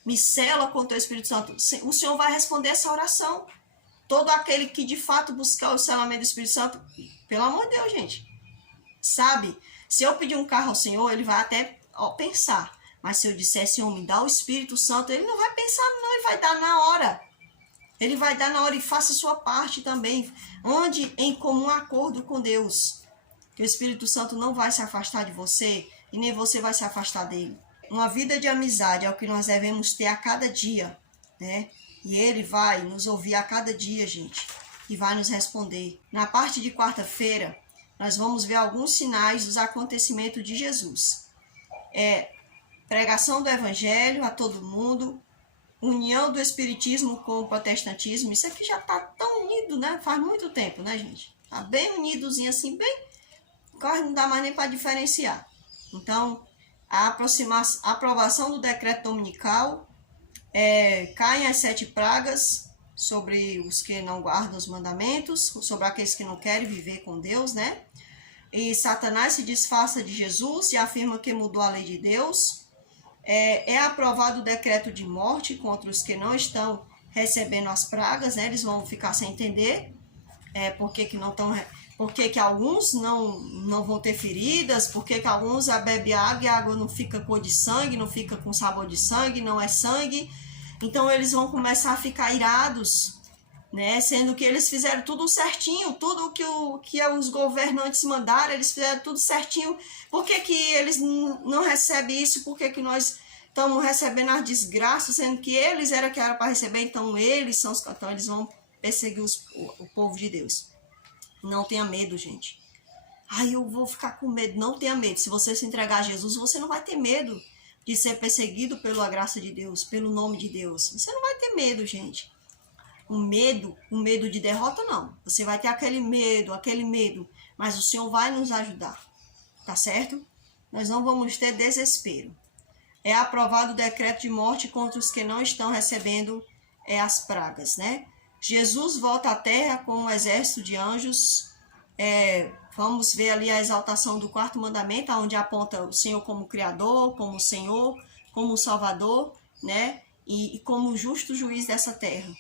Me sela com o teu Espírito Santo. O Senhor vai responder essa oração. Todo aquele que de fato buscar o selamento do Espírito Santo, pelo amor de Deus, gente. Sabe? Se eu pedir um carro ao Senhor, ele vai até pensar. Mas se eu disser, Senhor, me dá o Espírito Santo, ele não vai pensar não, ele vai dar na hora. Ele vai dar na hora e faça a sua parte também. Ande em comum acordo com Deus. Que o Espírito Santo não vai se afastar de você e nem você vai se afastar dele. Uma vida de amizade é o que nós devemos ter a cada dia, né? E ele vai nos ouvir a cada dia, gente, e vai nos responder. Na parte de quarta-feira, nós vamos ver alguns sinais dos acontecimentos de Jesus. Pregação do evangelho a todo mundo, união do espiritismo com o protestantismo. Isso aqui já está tão unido, né? Faz muito tempo, né, gente? Está bem unidozinho assim, bem... Quase não dá mais nem para diferenciar. Então, a aprovação do decreto dominical, caem as 7 pragas sobre os que não guardam os mandamentos, sobre aqueles que não querem viver com Deus, né? E Satanás se disfarça de Jesus e afirma que mudou a lei de Deus. É aprovado o decreto de morte contra os que não estão recebendo as pragas, né? Eles vão ficar sem entender por que alguns não vão ter feridas, por que alguns bebem água e a água não fica cor de sangue, não fica com sabor de sangue, não é sangue. Então eles vão começar a ficar irados, né? Sendo que eles fizeram tudo certinho, tudo que os governantes mandaram, eles fizeram tudo certinho. Por que eles não recebem isso? Por que nós estamos recebendo as desgraças, sendo que eles eram que era para receber? Então eles vão perseguir o povo de Deus. Não tenha medo, gente. Eu vou ficar com medo. Não tenha medo. Se você se entregar a Jesus, você não vai ter medo de ser perseguido pela graça de Deus, pelo nome de Deus. Você não vai ter medo, gente. O medo de derrota, não. Você vai ter aquele medo, mas o Senhor vai nos ajudar. Tá certo? Nós não vamos ter desespero. É aprovado o decreto de morte contra os que não estão recebendo as pragas, né? Jesus volta à terra com um exército de anjos. Vamos ver ali a exaltação do 4º mandamento, onde aponta o Senhor como Criador, como Senhor, como Salvador, né? E como justo juiz dessa terra.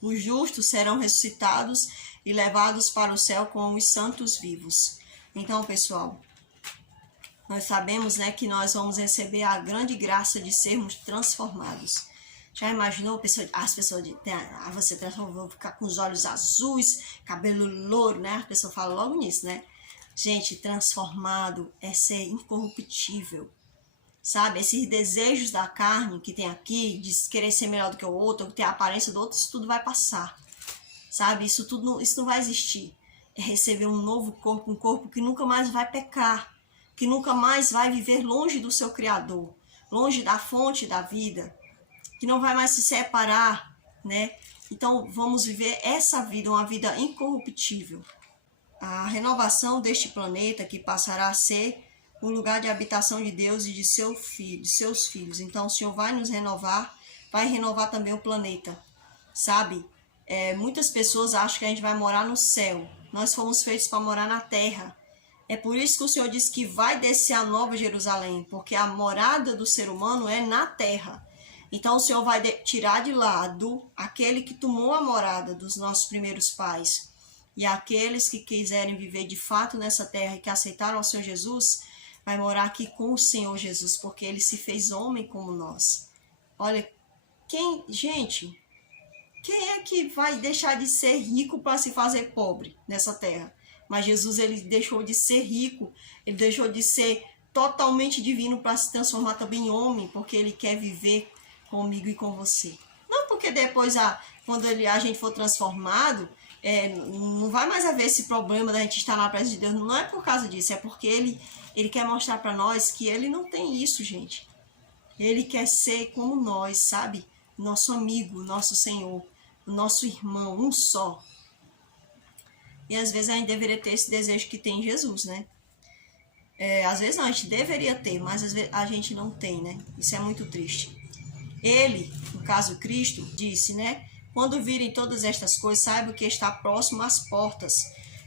Os justos serão ressuscitados e levados para o céu com os santos vivos. Então, pessoal, nós sabemos, né, que nós vamos receber a grande graça de sermos transformados. Já imaginou as pessoas você transformou, vou ficar com os olhos azuis, cabelo louro, né? A pessoa fala logo nisso, né? Gente, transformado é ser incorruptível, sabe? Esses desejos da carne que tem aqui, de querer ser melhor do que o outro, ter a aparência do outro, isso tudo vai passar, sabe? Isso não vai existir. receber um novo corpo, um corpo que nunca mais vai pecar, que nunca mais vai viver longe do seu Criador, longe da fonte da vida, que não vai mais se separar, né? Então vamos viver essa vida, uma vida incorruptível. A renovação deste planeta que passará a ser o lugar de habitação de Deus e de seus filhos. Então o Senhor vai nos renovar, vai renovar também o planeta, sabe? Muitas pessoas acham que a gente vai morar no céu. Nós fomos feitos para morar na terra. É por isso que o Senhor diz que vai descer a nova Jerusalém, porque a morada do ser humano é na terra. Então o Senhor vai tirar de lado aquele que tomou a morada dos nossos primeiros pais. E aqueles que quiserem viver de fato nessa terra e que aceitaram ao Senhor Jesus, vai morar aqui com o Senhor Jesus, porque ele se fez homem como nós. Olha, gente, quem é que vai deixar de ser rico para se fazer pobre nessa terra? Mas Jesus, ele deixou de ser rico, ele deixou de ser totalmente divino para se transformar também em homem, porque ele quer viver comigo e com você. Não porque depois, quando a gente for transformado, não vai mais haver esse problema da gente estar na presença de Deus. Não é por causa disso, é porque ele quer mostrar para nós que ele não tem isso, gente. Ele quer ser como nós, sabe? Nosso amigo, nosso Senhor, nosso irmão, um só. E às vezes a gente deveria ter esse desejo que tem em Jesus, né? Às vezes não, a gente deveria ter, mas às vezes a gente não tem, né? Isso é muito triste. Ele, no caso Cristo, disse, né? Quando virem todas estas coisas, saiba que está próximo às portas.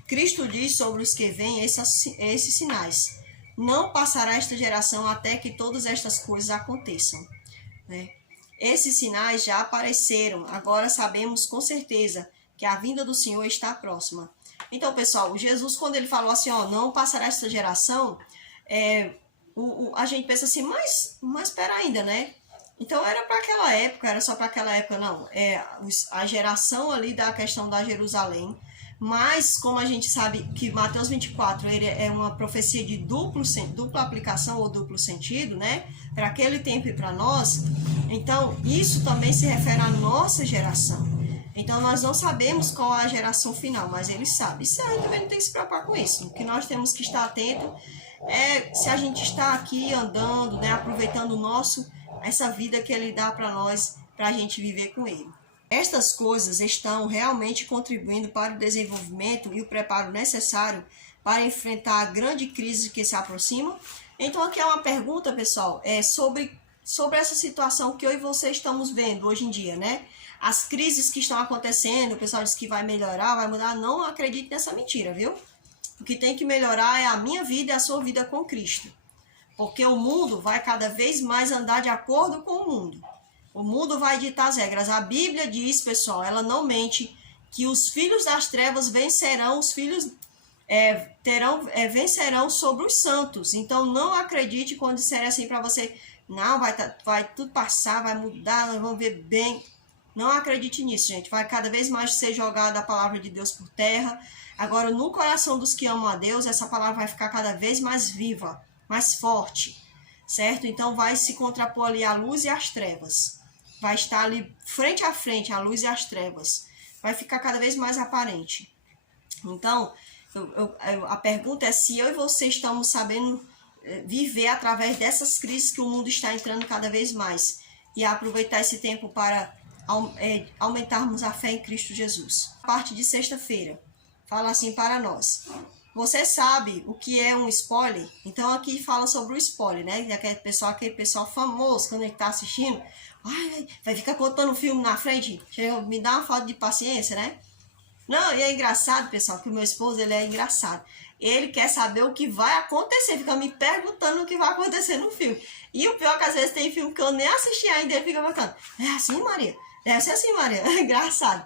Cristo diz sobre os que veem esses sinais. Não passará esta geração até que todas estas coisas aconteçam, né? Esses sinais já apareceram, agora sabemos com certeza que a vinda do Senhor está próxima. Então, pessoal, Jesus, quando ele falou assim, não passará esta geração, a gente pensa assim, mas espera ainda, né? Então era para aquela época, era só para aquela época, não. A geração ali da questão da Jerusalém, mas como a gente sabe que Mateus 24 ele é uma profecia de dupla aplicação ou duplo sentido, né? Para aquele tempo e para nós, então isso também se refere à nossa geração. Então nós não sabemos qual é a geração final, mas ele sabe. Isso a gente também não tem que se preocupar com isso. O que nós temos que estar atento é se a gente está aqui andando, né, aproveitando essa vida que ele dá para nós, para a gente viver com ele. Estas coisas estão realmente contribuindo para o desenvolvimento e o preparo necessário para enfrentar a grande crise que se aproxima. Então aqui é uma pergunta, pessoal, sobre essa situação que eu e você estamos vendo hoje em dia, né? As crises que estão acontecendo, o pessoal diz que vai melhorar, vai mudar. Não acredite nessa mentira, viu? O que tem que melhorar é a minha vida e a sua vida com Cristo. Porque o mundo vai cada vez mais andar de acordo com o mundo. O mundo vai ditar as regras. A Bíblia diz, pessoal, ela não mente, que os filhos das trevas vencerão, os filhos vencerão sobre os santos. Então não acredite quando disserem assim para você, não, vai tudo passar, vai mudar, nós vamos ver bem. Não acredite nisso, gente. Vai cada vez mais ser jogada a palavra de Deus por terra. Agora, no coração dos que amam a Deus, essa palavra vai ficar cada vez mais viva, mais forte, certo? Então, vai se contrapor ali a luz e as trevas. Vai estar ali frente a frente, a luz e as trevas. Vai ficar cada vez mais aparente. Então, a pergunta é se eu e você estamos sabendo viver através dessas crises que o mundo está entrando cada vez mais. E aproveitar esse tempo para aumentarmos a fé em Cristo Jesus. A parte de sexta-feira fala assim para nós. Você sabe o que é um spoiler? Então aqui fala sobre o spoiler, né? Aquele pessoal famoso, quando ele está assistindo, vai ficar contando filme na frente, me dá uma falta de paciência, né? Não, e é engraçado, pessoal, que o meu esposo, ele é engraçado. Ele quer saber o que vai acontecer, fica me perguntando o que vai acontecer no filme. E o pior é que às vezes tem filme que eu nem assisti ainda, ele fica perguntando, é assim, Maria? Deve ser assim, Maria. É engraçado.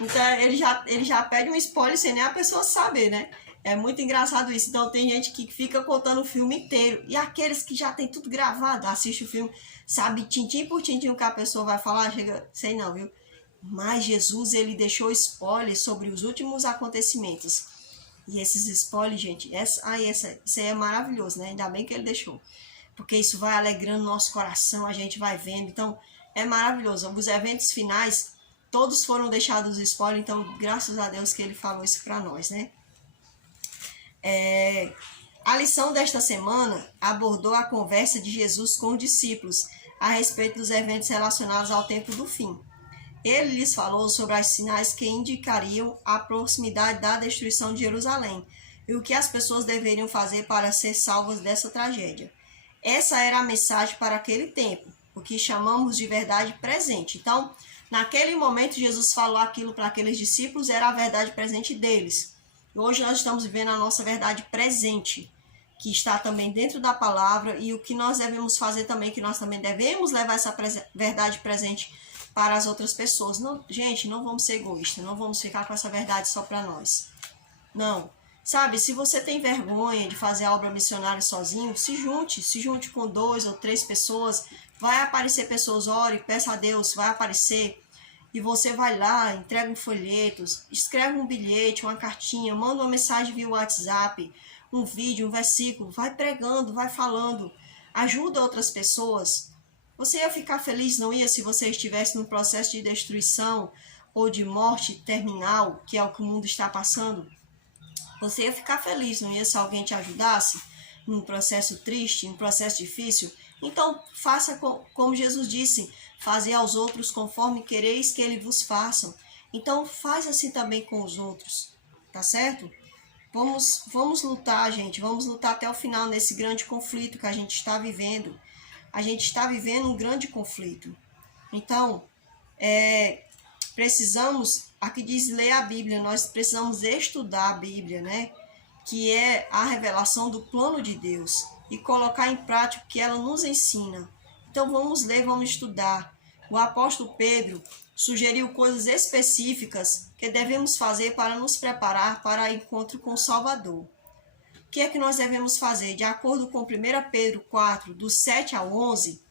Então, ele já pede um spoiler sem nem a pessoa saber, né? É muito engraçado isso. Então, tem gente que fica contando o filme inteiro. E aqueles que já tem tudo gravado, assiste o filme, sabe tintim por tintim o que a pessoa vai falar, chega, sei não, viu? Mas Jesus, ele deixou spoiler sobre os últimos acontecimentos. E esses spoilers, gente, isso aí é maravilhoso, né? Ainda bem que ele deixou. Porque isso vai alegrando nosso coração, a gente vai vendo. Então, é maravilhoso. Os eventos finais, todos foram deixados spoiler. Então, graças a Deus que ele falou isso para nós, né? A lição desta semana abordou a conversa de Jesus com os discípulos a respeito dos eventos relacionados ao tempo do fim. Ele lhes falou sobre os sinais que indicariam a proximidade da destruição de Jerusalém e o que as pessoas deveriam fazer para ser salvas dessa tragédia. Essa era a mensagem para aquele tempo, o que chamamos de verdade presente. Então, naquele momento, Jesus falou aquilo para aqueles discípulos, era a verdade presente deles. Hoje nós estamos vivendo a nossa verdade presente, que está também dentro da palavra, e o que nós devemos fazer também, que nós também devemos levar essa verdade presente para as outras pessoas. Não, gente, não vamos ser egoístas, não vamos ficar com essa verdade só para nós. Não. Sabe, se você tem vergonha de fazer a obra missionária sozinho, se junte com 2 ou 3 pessoas, vai aparecer pessoas, ore, peça a Deus, vai aparecer, e você vai lá, entrega um folheto, escreve um bilhete, uma cartinha, manda uma mensagem via WhatsApp, um vídeo, um versículo, vai pregando, vai falando, ajuda outras pessoas. Você ia ficar feliz, não ia, se você estivesse num processo de destruição ou de morte terminal, que é o que o mundo está passando? Você ia ficar feliz, não ia, se alguém te ajudasse num processo triste, num processo difícil? Então, faça como Jesus disse, fazer aos outros conforme quereis que eles vos façam. Então, faz assim também com os outros, tá certo? Vamos lutar, gente, vamos lutar até o final nesse grande conflito que a gente está vivendo. A gente está vivendo um grande conflito. Então, precisamos, aqui diz ler a Bíblia, nós precisamos estudar a Bíblia, né? Que é a revelação do plano de Deus, e colocar em prática o que ela nos ensina. Então vamos ler, vamos estudar. O apóstolo Pedro sugeriu coisas específicas que devemos fazer para nos preparar para o encontro com o Salvador. O que é que nós devemos fazer? De acordo com 1 Pedro 4, do 7 ao 11,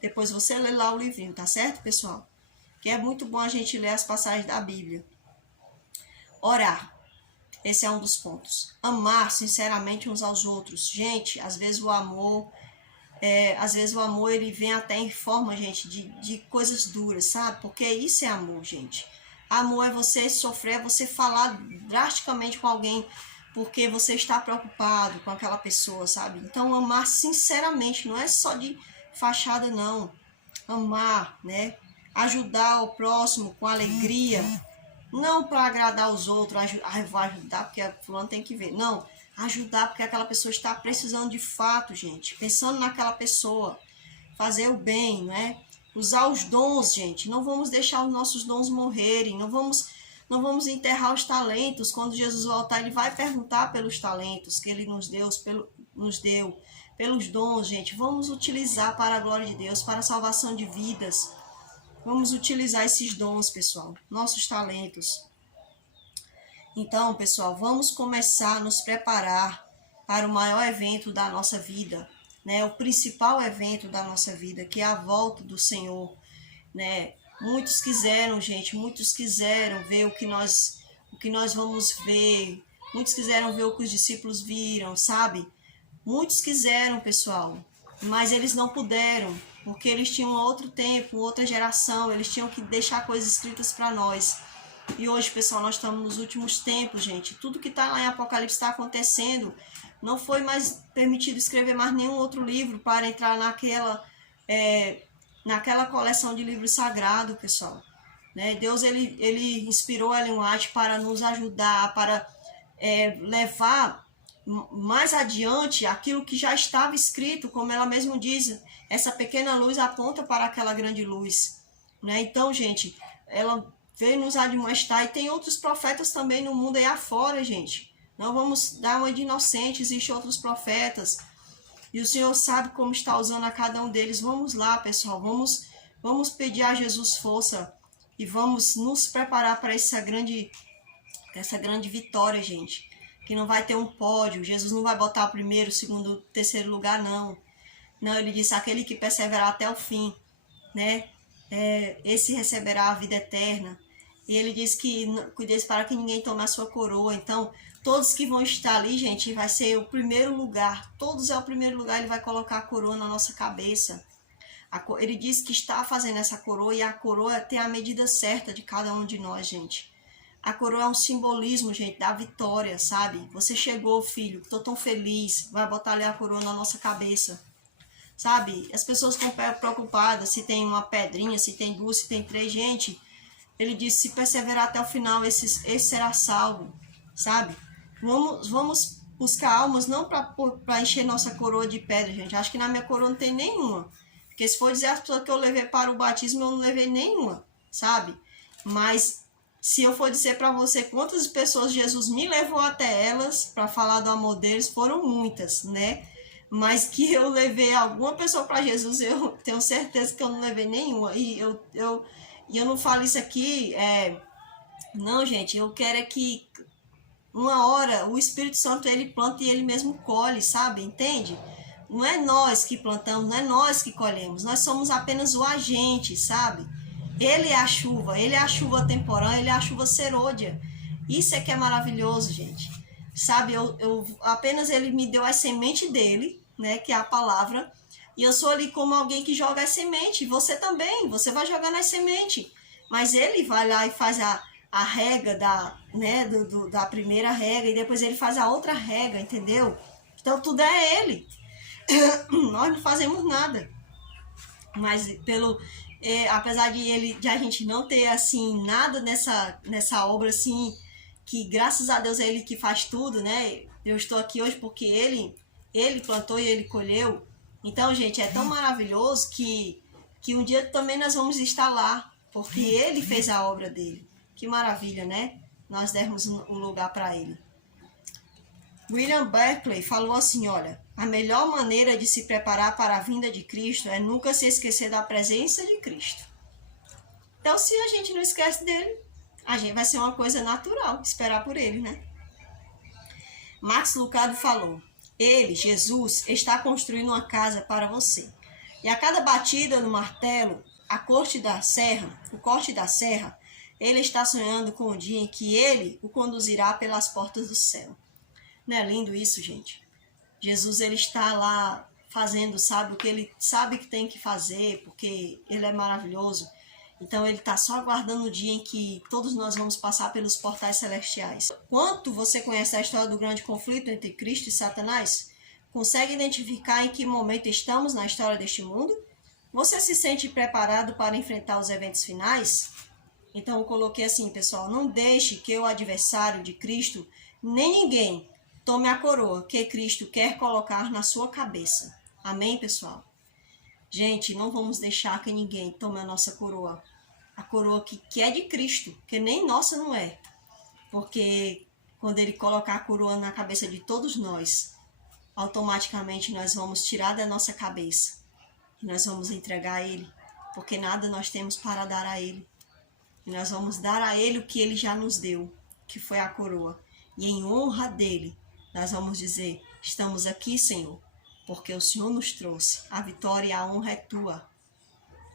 depois você lê lá o livrinho, tá certo, pessoal? Que é muito bom a gente ler as passagens da Bíblia. Orar. Esse é um dos pontos. Amar sinceramente uns aos outros. Gente, às vezes o amor ele vem até em forma, gente, de coisas duras, sabe? Porque isso é amor, gente. Amor é você sofrer, é você falar drasticamente com alguém porque você está preocupado com aquela pessoa, sabe? Então, amar sinceramente, não é só de fachada, não. Amar, né? Ajudar o próximo com alegria. Não para agradar os outros, vou ajudar porque fulano tem que ver. Não, ajudar porque aquela pessoa está precisando de fato, gente. Pensando naquela pessoa. Fazer o bem, né? Usar os dons, gente. Não vamos deixar os nossos dons morrerem. Não vamos enterrar os talentos. Quando Jesus voltar, ele vai perguntar pelos talentos que ele nos deu. Pelos dons, gente. Vamos utilizar para a glória de Deus, para a salvação de vidas. Vamos utilizar esses dons, pessoal, nossos talentos. Então, pessoal, vamos começar a nos preparar para o maior evento da nossa vida, né? O principal evento da nossa vida, que é a volta do Senhor, né? Muitos quiseram, gente, muitos quiseram ver o que nós vamos ver. Muitos quiseram ver o que os discípulos viram, sabe? Muitos quiseram, pessoal, mas eles não puderam, porque eles tinham outro tempo, outra geração, eles tinham que deixar coisas escritas para nós. E hoje, pessoal, nós estamos nos últimos tempos, gente. Tudo que está lá em Apocalipse está acontecendo. Não foi mais permitido escrever mais nenhum outro livro para entrar naquela coleção de livros sagrados, pessoal. Né? Deus, ele inspirou Ellen White para nos ajudar, para levar mais adiante aquilo que já estava escrito, como ela mesma diz, essa pequena luz aponta para aquela grande luz, né? Então, gente, ela veio nos admoestar, e tem outros profetas também no mundo aí afora, gente. Não vamos dar uma de inocente, existem outros profetas, e o Senhor sabe como está usando a cada um deles. Vamos lá, pessoal, vamos pedir a Jesus força, e vamos nos preparar para essa grande vitória, gente. Que não vai ter um pódio, Jesus não vai botar o primeiro, segundo, terceiro lugar, não. Não, ele disse, aquele que perseverar até o fim, né? Esse receberá a vida eterna. E ele diz que cuide para que ninguém tome a sua coroa. Então, todos que vão estar ali, gente, vai ser o primeiro lugar. Todos é o primeiro lugar, ele vai colocar a coroa na nossa cabeça. Ele diz que está fazendo essa coroa, e a coroa tem a medida certa de cada um de nós, gente. A coroa é um simbolismo, gente, da vitória, sabe? Você chegou, filho, tô tão feliz, vai botar ali a coroa na nossa cabeça, sabe? As pessoas ficam preocupadas se tem uma pedrinha, se tem duas, se tem três. Gente, ele disse, se perseverar até o final, esse será salvo, sabe? Vamos buscar almas, não para encher nossa coroa de pedra, gente. Acho que na minha coroa não tem nenhuma. Porque se for dizer as pessoas que eu levei para o batismo, eu não levei nenhuma, sabe? Mas se eu for dizer para você quantas pessoas Jesus me levou até elas para falar do amor deles, foram muitas, né? Mas que eu levei alguma pessoa para Jesus, eu tenho certeza que eu não levei nenhuma. E eu não falo isso aqui, não, gente, eu quero é que uma hora o Espírito Santo ele planta e ele mesmo colhe, sabe? Entende? Não é nós que plantamos, não é nós que colhemos, nós somos apenas o agente, sabe? Ele é a chuva temporã, ele é a chuva serôdia. Isso é que é maravilhoso, gente. Sabe, apenas ele me deu a semente dele, né, que é a palavra, e eu sou ali como alguém que joga as sementes. Você também, você vai jogar nas sementes. Mas ele vai lá e faz a rega da primeira rega, e depois ele faz a outra rega, entendeu? Então tudo é ele. Nós não fazemos nada. Mas apesar de a gente não ter assim nada nessa obra assim, que graças a Deus é ele que faz tudo, né? Eu estou aqui hoje porque ele plantou e ele colheu. Então, gente, é tão maravilhoso que um dia também nós vamos estar lá, porque ele fez a obra dele. Que maravilha, né? Nós dermos um lugar para ele. William Barclay falou assim, olha, a melhor maneira de se preparar para a vinda de Cristo é nunca se esquecer da presença de Cristo. Então, se a gente não esquece dele, a gente vai ser uma coisa natural, esperar por ele, né? Max Lucado falou, ele, Jesus, está construindo uma casa para você. E a cada batida no martelo, o corte da serra, ele está sonhando com o dia em que ele o conduzirá pelas portas do céu. Não é lindo isso, gente? Jesus, ele está lá fazendo, sabe, o que ele sabe que tem que fazer, porque ele é maravilhoso. Então, ele está só aguardando o dia em que todos nós vamos passar pelos portais celestiais. Quanto você conhece a história do grande conflito entre Cristo e Satanás? Consegue identificar em que momento estamos na história deste mundo? Você se sente preparado para enfrentar os eventos finais? Então, eu coloquei assim, pessoal, não deixe que o adversário de Cristo, nem ninguém, tome a coroa que Cristo quer colocar na sua cabeça. Amém, pessoal? Gente, não vamos deixar que ninguém tome a nossa coroa. A coroa que é de Cristo, que nem nossa não é. Porque quando ele colocar a coroa na cabeça de todos nós, automaticamente nós vamos tirar da nossa cabeça. E nós vamos entregar a ele. Porque nada nós temos para dar a ele. E nós vamos dar a ele o que ele já nos deu, que foi a coroa. E em honra dele, nós vamos dizer, estamos aqui, Senhor, porque o Senhor nos trouxe. A vitória e a honra é tua.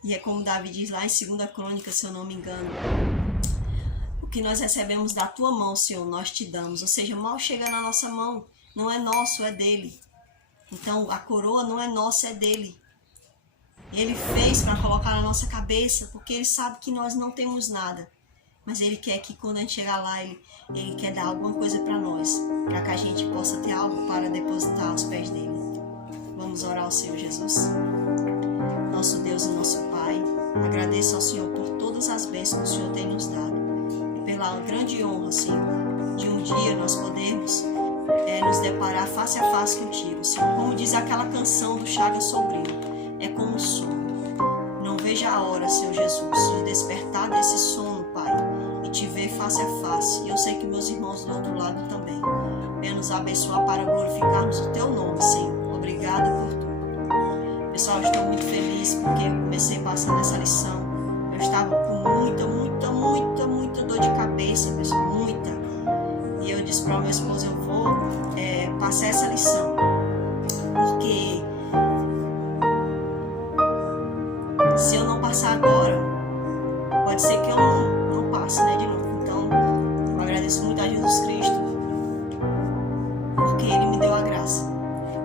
E é como Davi diz lá em 2 Crônicas, se eu não me engano. O que nós recebemos da tua mão, Senhor, nós te damos. Ou seja, mal chega na nossa mão. Não é nosso, é dele. Então, a coroa não é nossa, é dele. Ele fez para colocar na nossa cabeça, porque ele sabe que nós não temos nada. Mas ele quer que quando a gente chegar lá, ele quer dar alguma coisa para nós, para que a gente possa ter algo para depositar aos pés dele. Vamos orar ao Senhor Jesus. Nosso Deus e nosso Pai, agradeço ao Senhor por todas as bênçãos que o Senhor tem nos dado. E pela grande honra, Senhor, de um dia nós podermos nos deparar face a face contigo, Senhor. Como diz aquela canção do Chagas Sobrinho, é como um sono. Não veja a hora, Senhor Jesus, de despertar desse sono, Pai, e te ver face a face. E eu sei que meus irmãos do outro lado também. Venha nos abençoar para glorificarmos o Teu nome, Senhor. Obrigada por tudo. Pessoal, eu estou muito feliz porque eu comecei passando essa lição. Eu estava com muita dor de cabeça, pessoal, muita. E eu disse para o meu esposo, eu vou passar essa lição. Porque se eu não passar agora, pode ser que eu não passe, né, de novo. Então, eu agradeço muito a Jesus Cristo, porque Ele me deu a graça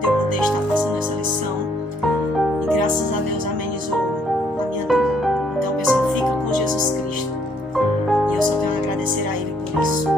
de eu poder estar passando essa lição. E graças a Deus amenizou a minha dor. Então, pessoal, fica com Jesus Cristo. E eu só tenho a agradecer a Ele por disso.